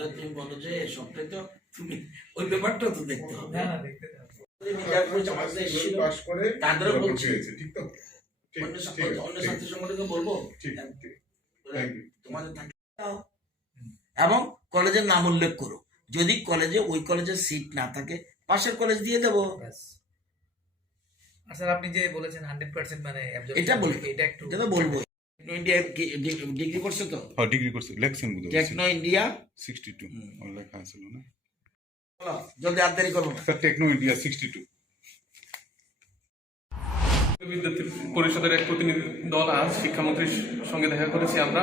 তাহলে তুমি বলো যে সবটাই তো তুমি ওই ব্যাপারটা তো দেখতে হবে। তাদেরও বলছি অন্য ছাত্র সংগঠনকে বলবো তোমাদের থাকে এবং কলেজের নাম উল্লেখ করো। যদি কলেজে ওই কলেজের সিট না থাকে পাশের কলেজ দিয়ে দেবো। স্যার আপনি যে বলেছেন 100% মানে এটা বলি, এটা একটু এটা তো বলবো। ইন্ডিয়া ডিগ্রি করছে তো? হ্যাঁ ডিগ্রি করছে, লেখছেন বুঝতে টেকনো ইন্ডিয়া 62 লেখা আছে না? জলদি আর দেরি করবো না। Sir techno India 62। বিদ্যার্থী পরিষদের এক প্রতিনিধি দল আজ শিক্ষামন্ত্রীর সঙ্গে দেখা করেছি আমরা।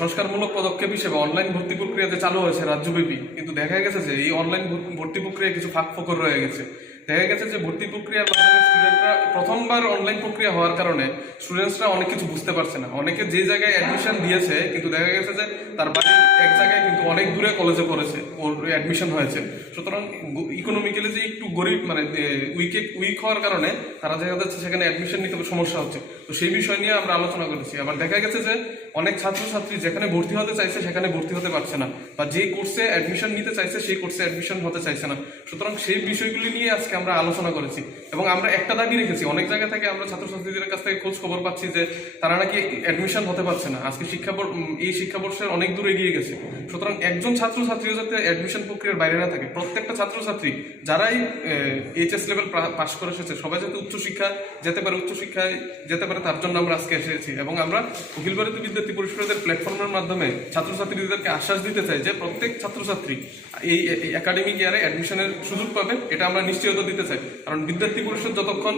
সংস্কারমূলক পদক্ষেপ হিসেবে অনলাইন ভর্তি প্রক্রিয়া যে চালু হয়েছে রাজ্যব্যাপী, কিন্তু দেখা গেছে যে এই অনলাইন ভর্তি প্রক্রিয়া কিছু ফাঁক ফোকর রয়ে গেছে। দেখা গেছে যে ভর্তি প্রক্রিয়ার মাধ্যমে স্টুডেন্টরা প্রথমবার অনলাইন প্রক্রিয়া হওয়ার কারণে স্টুডেন্টসরা অনেক কিছু বুঝতে পারছে না। অনেকে যে জায়গায় অ্যাডমিশন দিয়েছে কিন্তু দেখা গেছে যে তার বাড়ি এক জায়গায় কিন্তু অনেক দূরে কলেজে পড়েছে, ওর অ্যাডমিশন হয়েছে। সুতরাং ইকোনমিক্যালি যে একটু গরিব মানে উইক হওয়ার কারণে তারা দেখা যাচ্ছে সেখানে অ্যাডমিশন নিতে সমস্যা হচ্ছে। তো সেই বিষয় নিয়ে আমরা আলোচনা করেছি। আবার দেখা গেছে যে অনেক ছাত্রছাত্রী যেখানে ভর্তি হতে চাইছে সেখানে ভর্তি হতে পারছে না, বা যে কোর্সে অ্যাডমিশন নিতে চাইছে সেই কোর্সে অ্যাডমিশন হতে চাইছে না। সুতরাং সেই বিষয়গুলি নিয়ে আজকে আমরা আলোচনা করেছি এবং আমরা একটা দাবি রেখেছি। অনেক জায়গা থেকে আমরা ছাত্রছাত্রীদের কাছ থেকে খোঁজ খবর পাচ্ছি যে তারা নাকি অ্যাডমিশন হতে পারছে না। আজকে এই শিক্ষাবর্ষের অনেক দূর এগিয়ে গেছে। সুতরাং একজন ছাত্রছাত্রীও যাতে অ্যাডমিশন প্রক্রিয়ার বাইরে না থাকে, প্রত্যেকটা ছাত্রছাত্রী যারাই এইচএস লেভেল পাস করে এসেছে সবাই যাতে উচ্চশিক্ষায় যেতে পারে তার জন্য আমরা আজকে এসেছি। এবং আমরা অখিল ভারতীয় বিদ্যার্থী পরিষদের প্ল্যাটফর্মের মাধ্যমে ছাত্রছাত্রীদেরকে আশ্বাস দিতে চাই যে প্রত্যেক ছাত্রছাত্রী এই একাডেমিক ইয়ারে অ্যাডমিশনের সুযোগ পাবে, এটা আমরা নিশ্চয়তা দিতে চাই। কারণ বিদ্যার্থী পরিষদ যতক্ষণ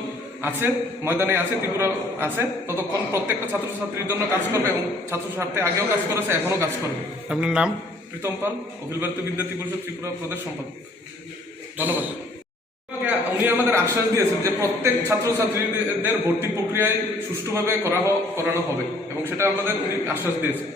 আছে, ময়দানে আছে, ত্রিপুরা আছে, ততক্ষণ প্রত্যেকটা ছাত্রছাত্রীর জন্য কাজ করবে এবং ছাত্র স্বার্থে আগেও কাজ করেছে, এখনও কাজ করবে। আপনার নাম? প্রীতম পাল, অখিল ভারতীয় বিদ্যার্থী পরিষদ ত্রিপুরা প্রদেশ সম্পাদক। ধন্যবাদ। উনি আমাদের আশ্বাস দিয়েছেন যে প্রত্যেক ছাত্রছাত্রীদের ভর্তি প্রক্রিয়ায় সুষ্ঠুভাবে করানো হবে এবং সেটা আমাদের উনি আশ্বাস দিয়েছেন।